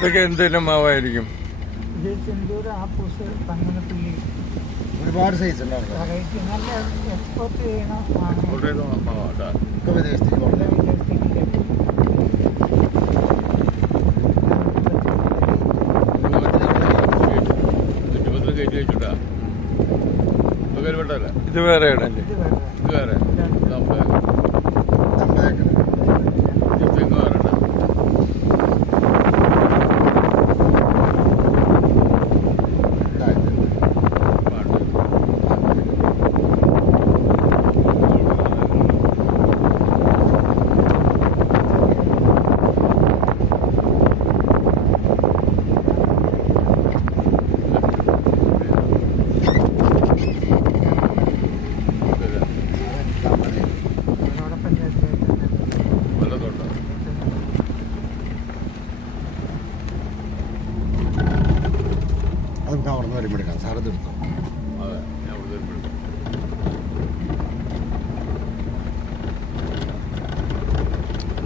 ഇതൊക്കെ എന്തെല്ലാം മാവായിരിക്കും? ഇത് സിന്ദൂർ, ആപ്പൂസ്, പങ്ങനപ്പള്ളി, ഒരുപാട് സൈസ് ഉണ്ടാവും. വെറൈറ്റി നല്ല എക്സ്പോർട്ട് ചെയ്യണ വിദേശത്തേക്ക് പോകണം. ഇത് വേറെയാണല്ലേ? ഇത് വേറെ നമുക്ക് അവിടെ നിന്ന് വരുമ്പോൾ എടുക്കാം. സാറ് തീർത്തോ?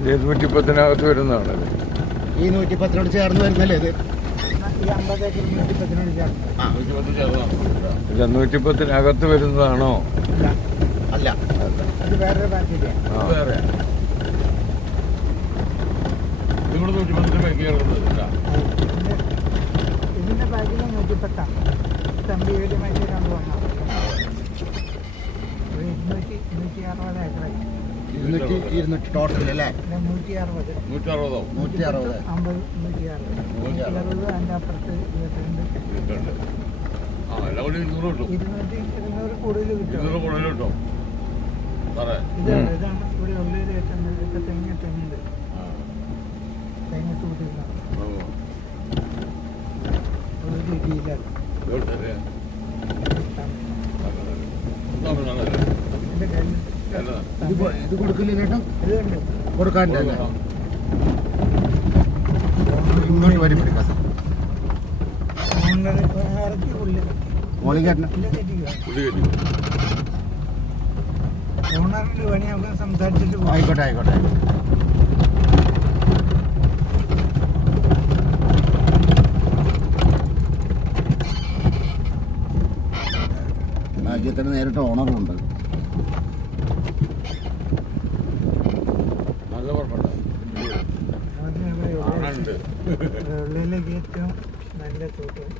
ഇത് 110-നകത്ത് വരുന്നതാണല്ലേ? ഈ 110 ചേർന്ന് വരുന്നല്ലേ ഇത്? ഈ 50 ഏക്കർ 110 ചേർന്ന്. ഇത് 110-നകത്ത് വരുന്നതാണോ? അല്ല, അത് വേറൊരു പാക്കേജാണ്. വേറെ ഇതിന്റെ പാക്കേജ് 110 തമ്പി വീടുമായിട്ട് കണ്ടു വന്നാൽ 260 ഏക്കറായി. 200 ടോട്ടൽ അല്ലേ? 160 160 50 160 അതിൻ്റെ അപ്പുറത്ത് 22 200 കൂടുതൽ കിട്ടും. ഇതാണ് ഇവിടെ ഉള്ളൊരു ഏറ്റവും ഇപ്പൊ തെങ്ങുണ്ട് തേങ്ങട്ട് കൂട്ടിയിരുന്ന ഒരു ഡീലാണ്. ഇത് കൊടുക്കില്ല കേട്ടോ? ഇതുണ്ട് കൊടുക്കാനില്ല. ഇങ്ങോട്ട് വരും പിടിക്കാം. ഇറക്കി പുള്ളി മോളിങ്ങേട്ടന് ഓണറിന്റെ പണി നമുക്ക് സംസാരിച്ചിട്ട് പോകാം. ആയിക്കോട്ടെ. ഭാഗ്യത്തിന് നേരിട്ട് ഓണറുണ്ട്. ഉള്ളിലേക്ക് ഏറ്റവും നല്ല തോട്ടം